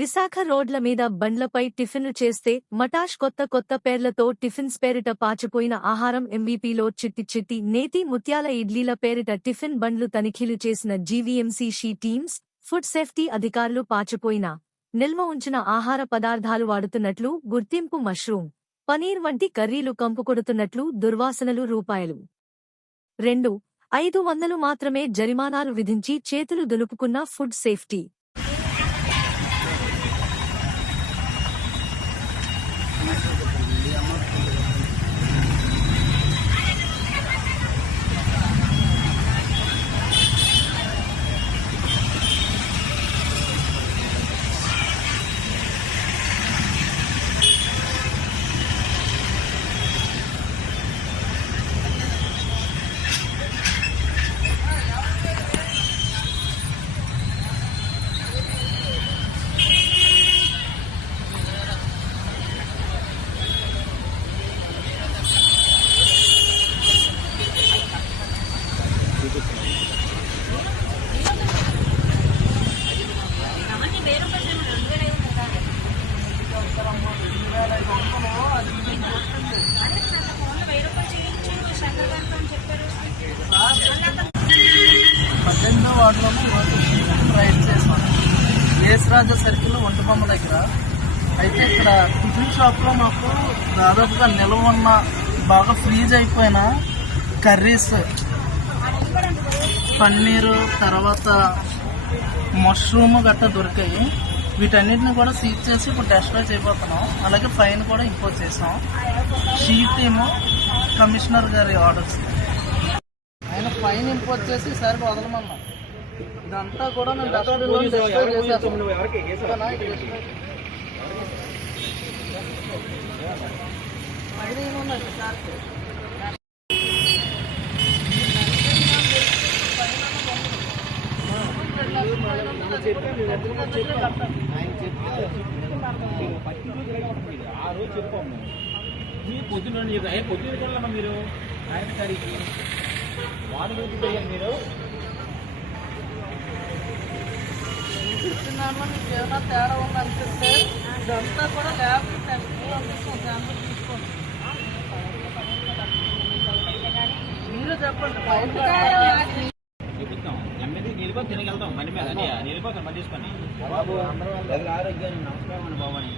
విశాఖ రోడ్ల మీద బండ్లపై టిఫిన్లు చేస్తే మటాష్ కొత్త పేర్లతో టిఫిన్స్ పేరిట పాచిపోయిన ఆహారం ఎంవీపీలో చిట్టి నేతి ముత్యాల ఇడ్లీల పేరిట టిఫిన్ బండ్లు తనిఖీలు చేసిన GVMC she teams food safety అధికారులు పాచిపోయిన నిల్వ ఉంచిన ఆహార పదార్థాలు వాడుతున్నట్లు గుర్తింపు మష్రూమ్ పనీర్ వంటి కర్రీలు కంపుకొడుతున్నట్లు దుర్వాసనలు రూపాయలు 2,500 మాత్రమే జరిమానాలు విధించి చేతులు దులుపుకున్న ఫుడ్ సేఫ్టీ రైడ్ చేసాం ఏస్రాజ సర్కిల్ ఒంటిబొమ్మ దగ్గర. అయితే ఇక్కడ టిఫిన్ షాప్లో మాకు దాదాపుగా నిల్వ ఉన్న బాగా ఫ్రీజ్ అయిపోయిన కర్రీస్, పన్నీరు, తర్వాత మష్రూమ్ గట్రా దొరికాయి. వీటన్నిటిని కూడా సీజ్ చేసి ఇప్పుడు డెస్ట్రాయ్ చేయబోతున్నాం. అలాగే ఫైన్ కూడా ఇంపోజ్ చేసాం. షీట్ ఏమో కమిషనర్ గారి ఆర్డర్స్, ఆయన ఫైన్ ఇంపోజ్ చేసి ఈసారి వదలమన్నాం. ఇదంతా కూడా మేము డస్ట్బిన్లో డిస్ట్రాయ్ చేసేస్తాం. పొద్దున్న మీరు ఆయన తారీఖు వారం రోజు మీరు దాంట్లో మీకు ఏమైనా తేడా ఉంది అనిపిస్తే ఇదంతా కూడా ల్యాబ్ టెస్ట్లో అందిస్తాం. శాంపుల్ తీసుకోండి. మీరు చెప్పండి. చెప్తాం ఎమ్మెల్యే నిలిపోతే తినగలుగుతాం. మని మీద నిలిపోతాం. మరి తీసుకొని ఆరోగ్యానికి నమస్కారం అండి బాబు అని